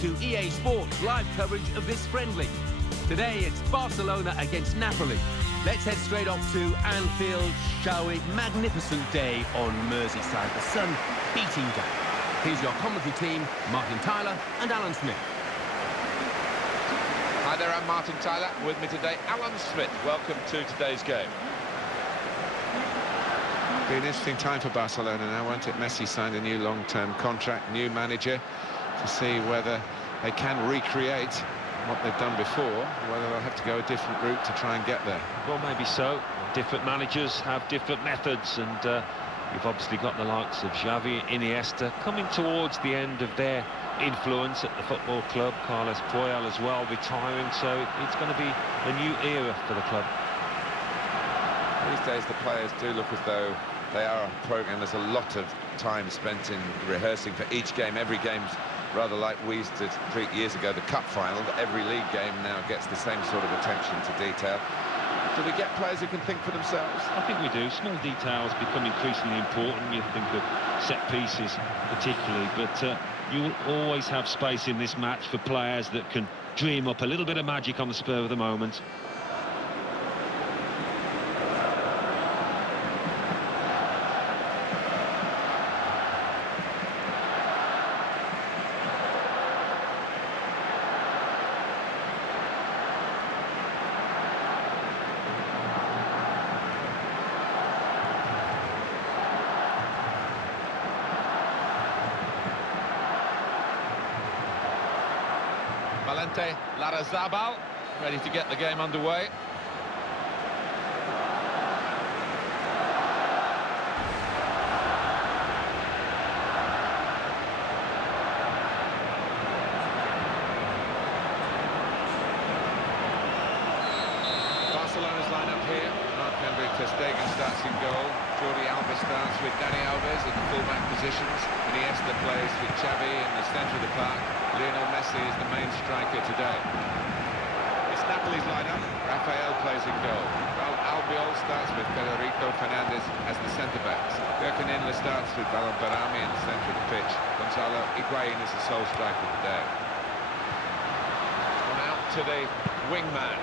to EA Sports live coverage of this friendly. Today it's Barcelona against Napoli. Let's head straight off to Anfield, shall we? Magnificent day on Merseyside, the sun beating down. Here's your commentary team, Martin Tyler and Alan Smith. Hi there, I'm Martin Tyler. With me today, Alan Smith. Welcome to today's game. Be an interesting time for Barcelona now, won't it? Messi signed a new long-term contract, new manager, to see whether they can recreate what they've done before, or whether they'll have to go a different route to try and get there. Well, maybe so. Different managers have different methods, and you've obviously got the likes of Xavi, Iniesta coming towards the end of their influence at the football club. Carlos Puyol as well retiring, so it's going to be a new era for the club. These days the players do look as though they are on programme. There's a lot of time spent in rehearsing for each game. Every game's rather like we used to treat years ago the cup final. Every league game now gets the same sort of attention to detail. Do we get players who can think for themselves? I think we do. Small details become increasingly important. You think of set pieces particularly, but you will always have space in this match for players that can dream up a little bit of magic on the spur of the moment. Larrazabal, ready to get the game underway. Barcelona's line-up here. Marc-Andre ter Stegen starts in goal. Jordi Alba starts with Dani Alves in the full-back positions. Iniesta plays with Xavi in the centre of the park. Lionel Messi is the main striker today. It's Napoli's lineup. Rafael plays in goal. Raul Albiol starts with Federico Fernandez as the centre-backs. Gürkan Inler starts with Ballon Barami in the centre of the pitch. Gonzalo Higuain is the sole striker today. On out to the wingman.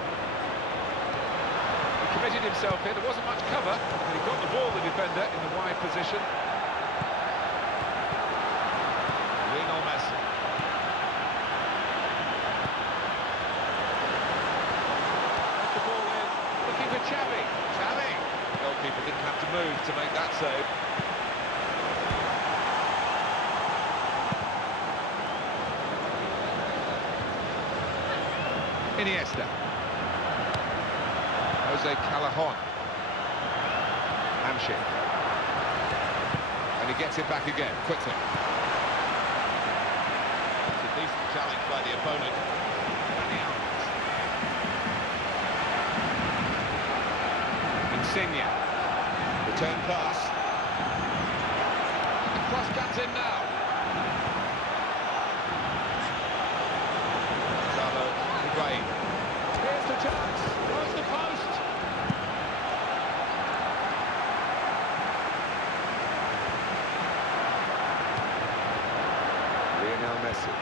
He committed himself here. There wasn't much cover, but he got the ball, the defender, in the wide position. Lionel Messi. Xavi. The goalkeeper didn't have to move to make that save. Iniesta. Jose Callejon. Hamsik. And he gets it back again, quickly. It's a decent challenge by the opponent. Insigne, return pass. The cross comes in now. Gonzalo Higuain. Here's the chance. Close the post. Lionel Messi.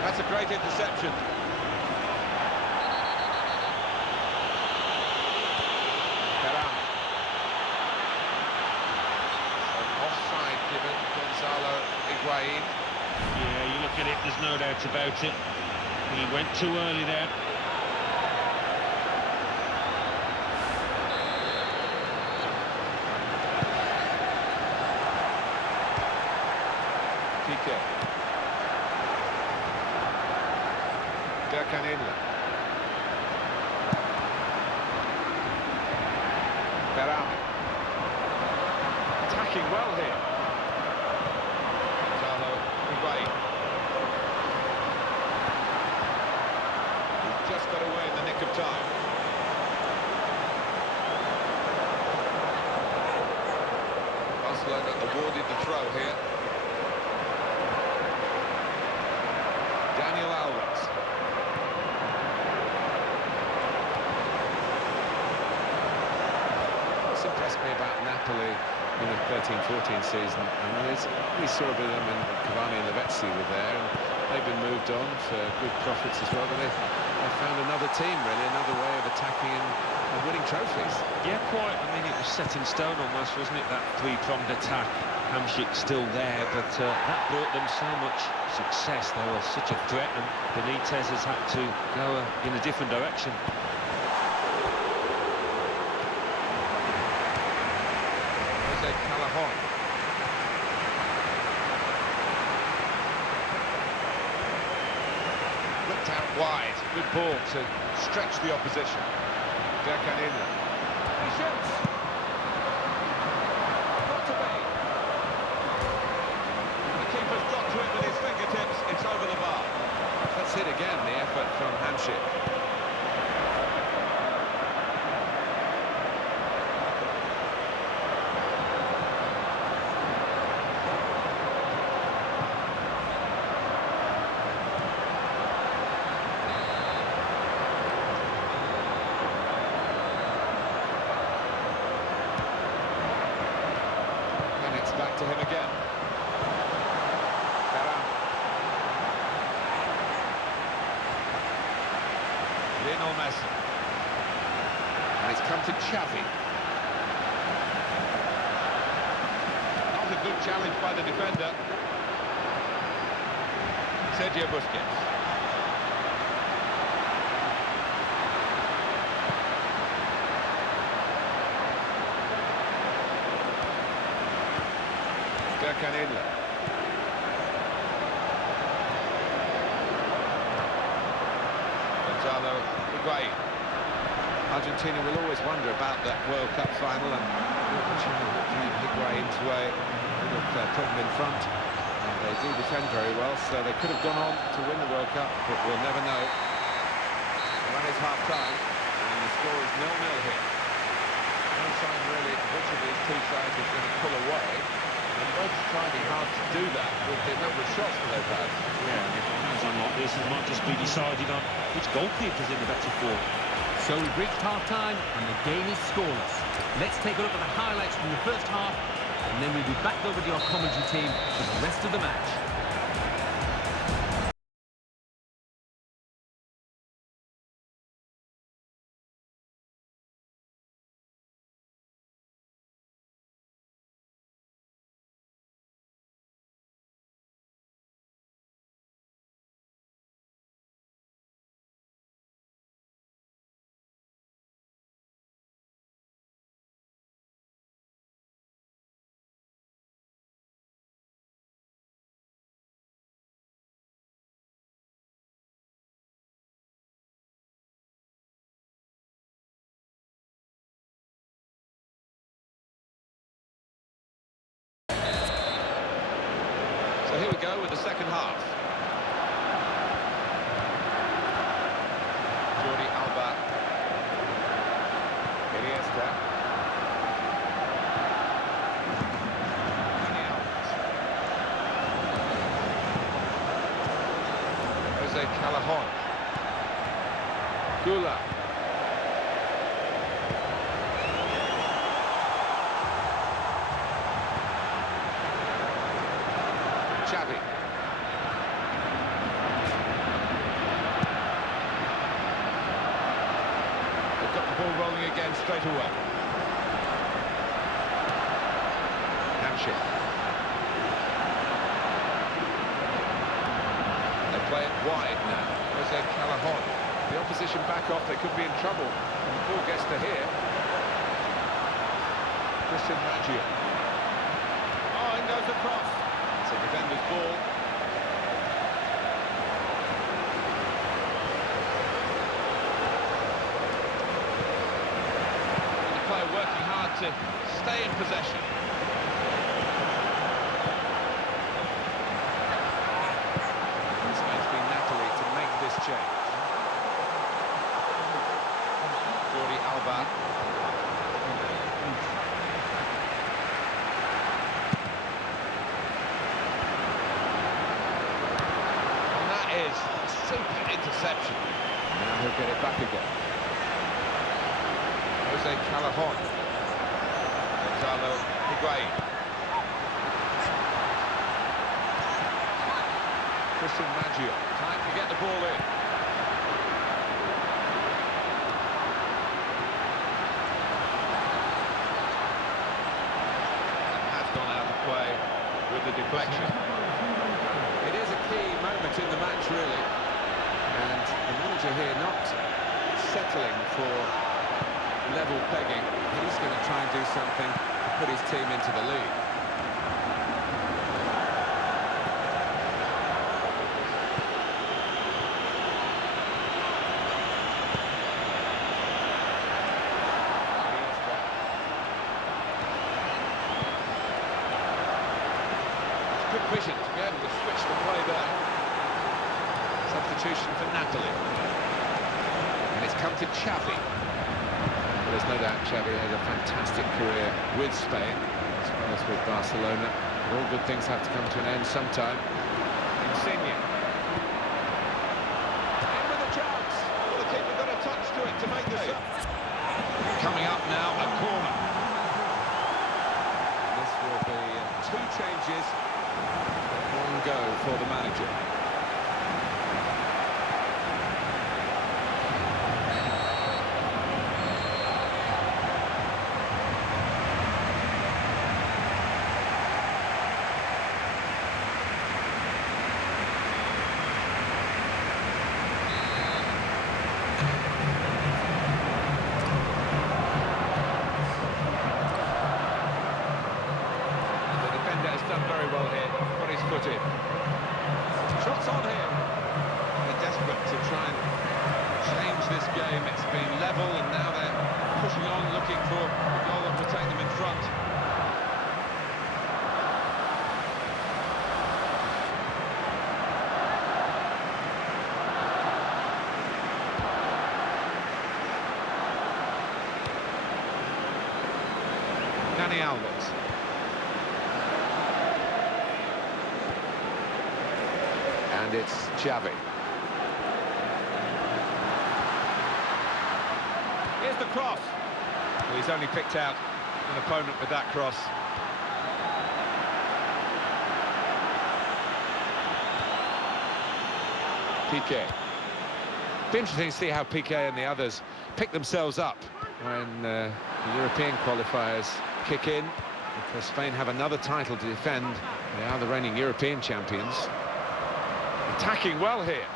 That's a great interception. Higuain. Yeah, you look at it, there's no doubt about it. He went too early there. Piqué. Gürkan Inler. Barami. Attacking well here. He's just got away in the nick of time. Barcelona awarded the throw here. Daniel Alves. What's impressed me about Napoli in the 13-14 season, and we saw a bit of them when Cavani and Lavezzi were there, and they've been moved on for good profits as well, but they've found another team, really, another way of attacking and winning trophies. Yeah, quite. I mean, it was set in stone almost, wasn't it, that three-pronged attack? Hamsik still there, but that brought them so much success. They were such a threat, and Benitez has had to go in a different direction. Jose Callahan. Looked out wide. Good ball to stretch the opposition. Canilla. He shoots. Got to be. The keeper's got to it with his fingertips. It's over the bar. That's it again, the effort from Hamsik. Back to him again. Lionel Messi. And it's come to Xavi. Not a good challenge by the defender. Sergio Busquets. Canilla. Gonzalo Higuain. Argentina will always wonder about that World Cup final, and the opportunity that came Higuain's way would have put them in front. And they do defend very well, so they could have gone on to win the World Cup, but we'll never know. Well, that is half-time, and the score is 0-0 here. No sign really which of these two sides is going to pull away. And both trying hard to do that with the number of shots that they've had. Yeah, and if it goes on like this, it might just be decided on which goalkeeper's in the better form. So we've reached half-time, and the game is scoreless. Let's take a look at the highlights from the first half, and then we'll be back over to your commentary team for the rest of the match. So here we go with the second half. Jordi Alba. Este. Dani Alves. Jose Callahan. Gula. Xavi. They've got the ball rolling again straight away. Hamsik. They play it wide now. Jose Callahan. The opposition back off, they could be in trouble. And the ball gets to here. Christian Maggio. Oh, in goes across. It's a defender's ball. And the player working hard to stay in possession. It's going to be Napoli to make this change. Jordi Alba. Is a super interception. Now he'll get it back again. Jose Callahan. Gonzalo Higuain. Time to get the ball in. Has gone out of play with the deflection. It is a key moment in the match, really. And the manager here not settling for level pegging. He's going to try and do something to put his team into the lead. Good vision to be able to switch the play there. Substitution for Napoli. And it's come to Xavi. There's no doubt Xavi had a fantastic career with Spain, as well as with Barcelona. All good things have to come to an end sometime. Insigne. In with a chance. Well, the keeper got a touch to it to make the sub. Coming up now, a corner. This will be two changes, one go for the manager. Done very well here, put his foot in. Shots on here. They're desperate to try and change this game. It's been level and now they're pushing on, looking for a goal that will take them in front. Dani Alves. And it's Xavi. Here's the cross. Well, he's only picked out an opponent with that cross. Piqué. Be interesting to see how Piqué and the others pick themselves up when the European qualifiers kick in, because Spain have another title to defend. They are the reigning European champions. Attacking well here.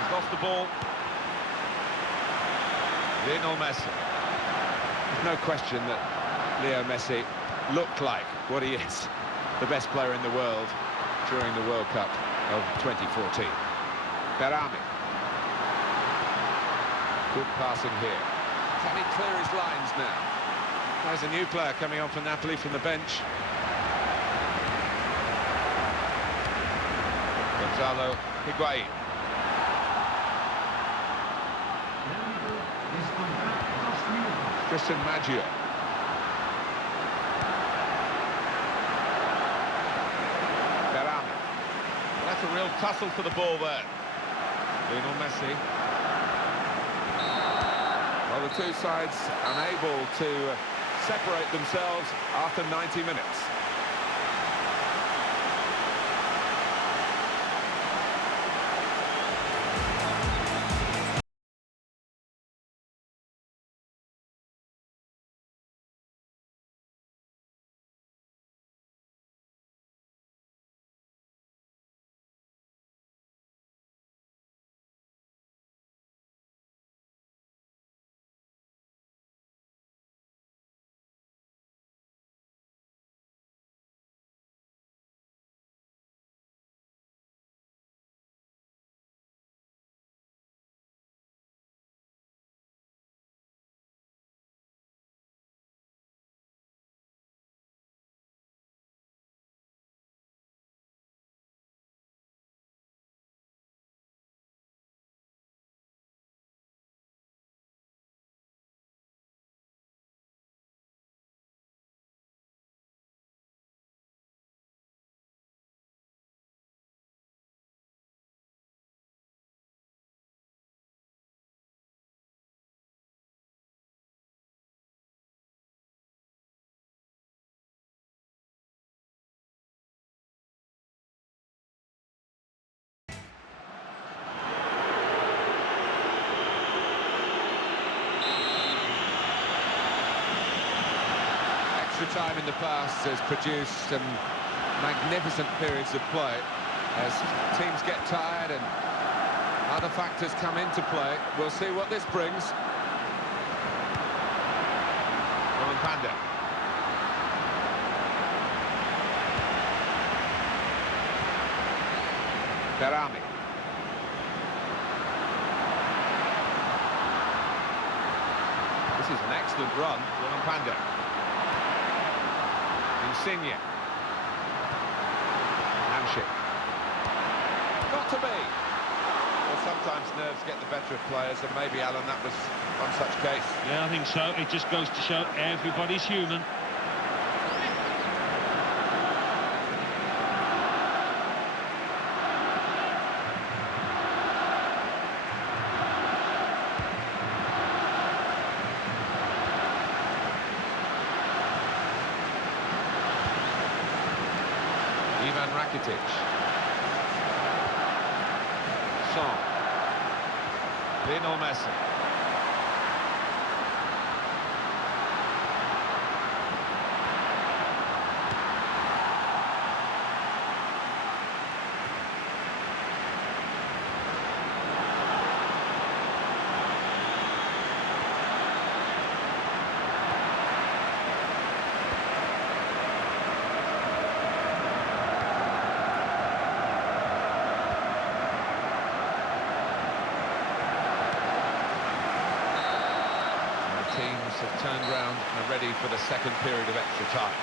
He's lost the ball. Lionel Messi. There's no question that Leo Messi looked like what he is, the best player in the world during the World Cup of 2014. Berami. Good passing here. Can he clear his lines now? There's a new player coming on for Napoli from the bench. Gonzalo Higuain. Christian Maggio. Berami. That's a real tussle for the ball there. Lionel Messi. Well, the two sides unable to separate themselves after 90 minutes. time in the past has produced some magnificent periods of play. As teams get tired and other factors come into play, we'll see what this brings. Panda. Berami. This is an excellent run, Panda. Insigne. Hamshik. Got to be. Well, sometimes nerves get the better of players, and maybe, Alan, that was one such case. Yeah, I think so. It just goes to show everybody's human. Ivan Rakitic. Son. Lionel Messi. Teams have turned round and are ready for the second period of extra time.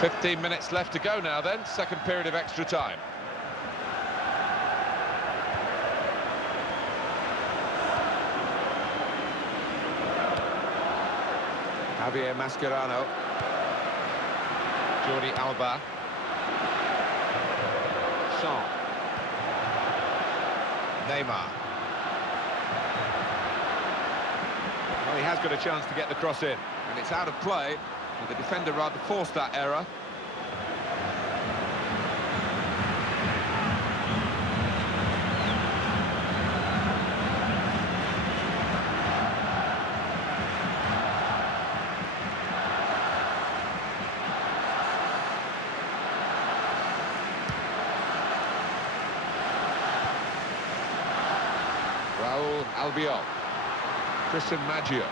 "15 minutes left to go now then, second period of extra time. Javier Mascherano. Jordi Alba. Son. Neymar. Well, he has got a chance to get the cross in, and it's out of play. The defender rather forced that error. Raul Albiol. Christian Maggio.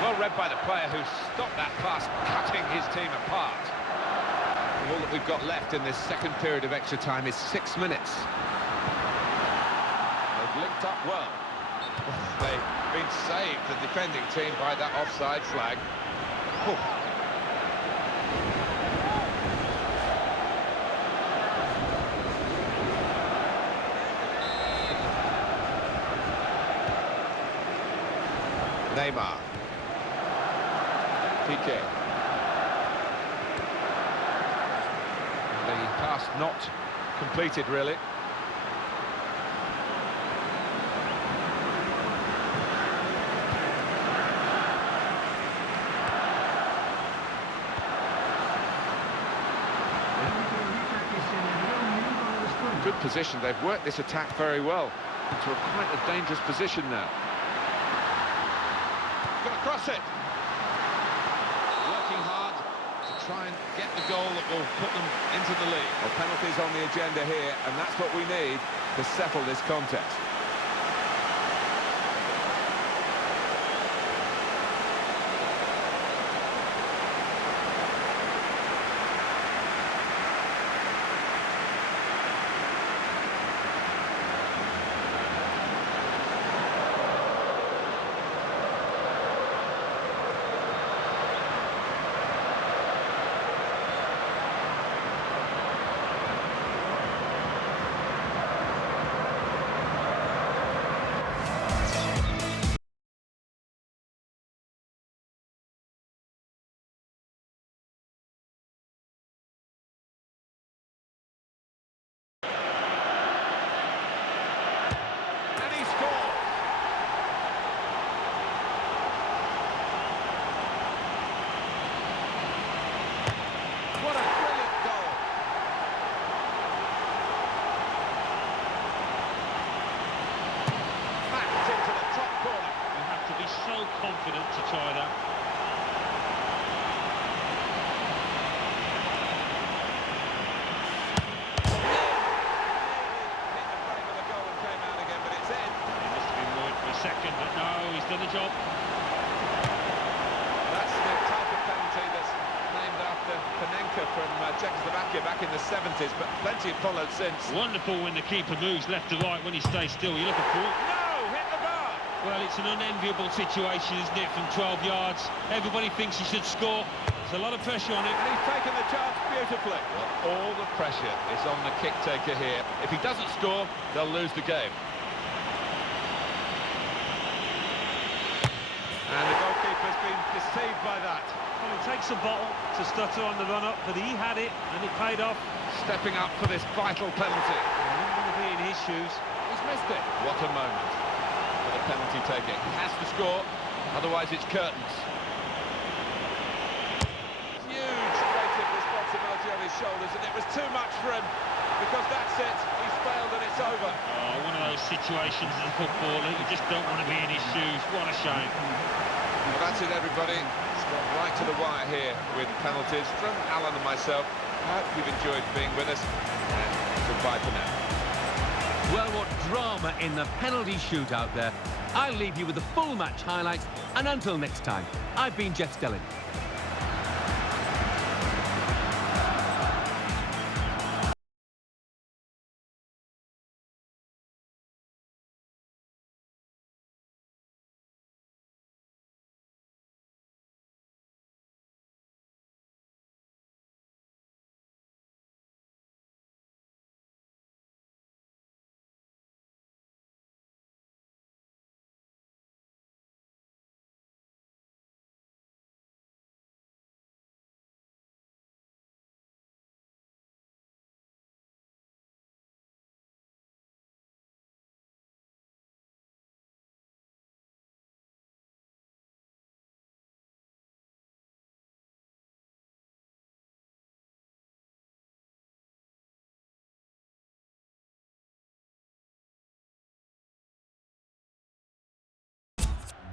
Well read by the player who stopped that pass, cutting his team apart. And all that we've got left in this second period of extra time is 6 minutes. They've linked up well. They've been saved, the defending team, by that offside flag. Whew. Neymar. Piqué. The pass not completed, really. Good position. They've worked this attack very well into quite a dangerous position now. Going to cross it. Working hard to try and get the goal that will put them into the lead. Well, penalties on the agenda here, and that's what we need to settle this contest. so confident to try that. Hit the frame of the goal and came out again, but it's in. He must have been worried for a second, but no, he's done the job. That's the type of penalty that's named after Panenka from Czechoslovakia back in the 70s, but plenty have followed since. Wonderful when the keeper moves left to right when he stays still. You look at Paul. No! Hit the bar! Well, it's an unenviable situation, isn't it, from 12 yards? Everybody thinks he should score. There's a lot of pressure on him. And he's taken the chance beautifully. Well, all the pressure is on the kick-taker here. If he doesn't score, they'll lose the game. And the goalkeeper's been deceived by that. Well, it takes a bottle to stutter on the run-up, but he had it, and it paid off. Stepping up for this vital penalty. I wouldn't want to be in his shoes. He's missed it. What a moment for the penalty taker. He has to score, otherwise it's curtains. Huge weight of responsibility on his shoulders, and it was too much for him, because that's it. He's failed and it's over. Oh, one of those situations as a footballer, you just don't want to be in his shoes. What a shame. Well, that's it, everybody. It's got right to the wire here with penalties from Alan and myself. I hope you've enjoyed being with us, and goodbye for now. Well, what drama in the penalty shootout there. I'll leave you with the full match highlights, and until next time, I've been Jeff Stelling.